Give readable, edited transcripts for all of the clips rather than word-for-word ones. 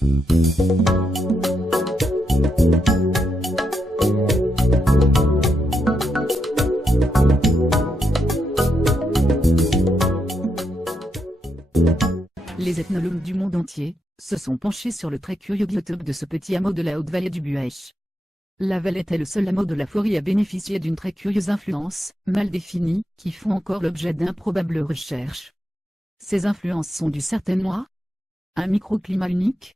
Les ethnologues du monde entier se sont penchés sur le très curieux biotope de ce petit hameau de la haute vallée du Buëch. La vallée est le seul hameau de la forêt à bénéficier d'une très curieuse influence, mal définie, qui font encore l'objet d'improbables recherches. Ces influences sont dues certainement à un microclimat unique,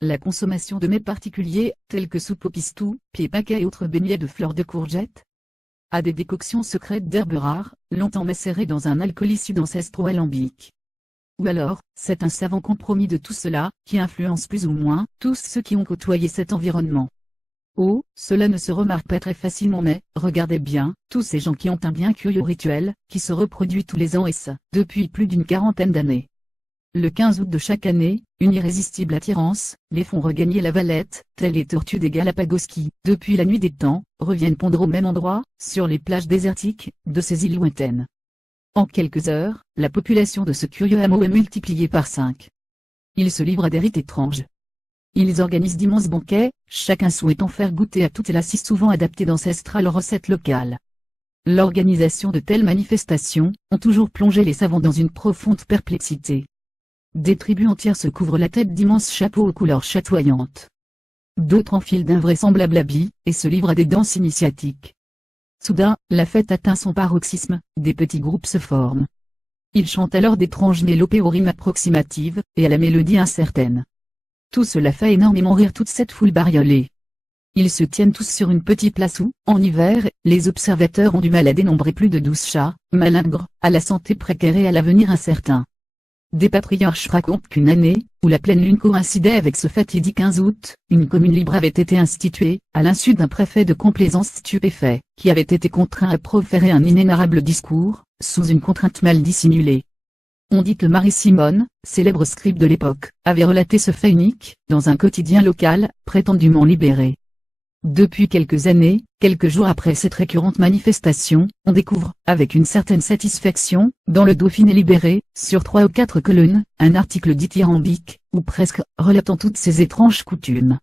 la consommation de mets particuliers, tels que soupe au pistou, pieds paquets et autres beignets de fleurs de courgettes, à des décoctions secrètes d'herbes rares, longtemps macérées dans un alcool issu d'ancestros alambics. Ou alors, c'est un savant compromis de tout cela, qui influence plus ou moins tous ceux qui ont côtoyé cet environnement. Oh, cela ne se remarque pas très facilement mais, regardez bien, tous ces gens qui ont un bien curieux rituel, qui se reproduit tous les ans et ce, depuis plus d'une quarantaine d'années. Le 15 août de chaque année, une irrésistible attirance, les font regagner la Valette, telles les tortues des Galapagos qui, depuis la nuit des temps, reviennent pondre au même endroit, sur les plages désertiques, de ces îles lointaines. En quelques heures, la population de ce curieux hameau est multipliée par 5. Ils se livrent à des rites étranges. Ils organisent d'immenses banquets, chacun souhaitant faire goûter à toutes et la si souvent adaptées d'ancestrales recettes locales. L'organisation de telles manifestations ont toujours plongé les savants dans une profonde perplexité. Des tribus entières se couvrent la tête d'immenses chapeaux aux couleurs chatoyantes. D'autres enfilent d'invraisemblables habits, et se livrent à des danses initiatiques. Soudain, la fête atteint son paroxysme, des petits groupes se forment. Ils chantent alors d'étranges mélopées aux rimes approximatives, et à la mélodie incertaine. Tout cela fait énormément rire toute cette foule bariolée. Ils se tiennent tous sur une petite place où, en hiver, les observateurs ont du mal à dénombrer plus de 12 chats, malingres, à la santé précaire et à l'avenir incertain. Des patriarches racontent qu'une année, où la pleine lune coïncidait avec ce fatidique 15 août, une commune libre avait été instituée, à l'insu d'un préfet de complaisance stupéfait, qui avait été contraint à proférer un inénarrable discours, sous une contrainte mal dissimulée. On dit que Marie-Simone, célèbre scribe de l'époque, avait relaté ce fait unique, dans un quotidien local, prétendument libéré. Depuis quelques années, quelques jours après cette récurrente manifestation, on découvre, avec une certaine satisfaction, dans le Dauphiné libéré, sur 3 ou 4 colonnes, un article dithyrambique, ou presque, relatant toutes ces étranges coutumes.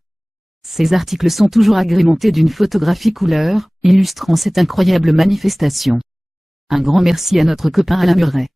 Ces articles sont toujours agrémentés d'une photographie couleur, illustrant cette incroyable manifestation. Un grand merci à notre copain Alain Muret.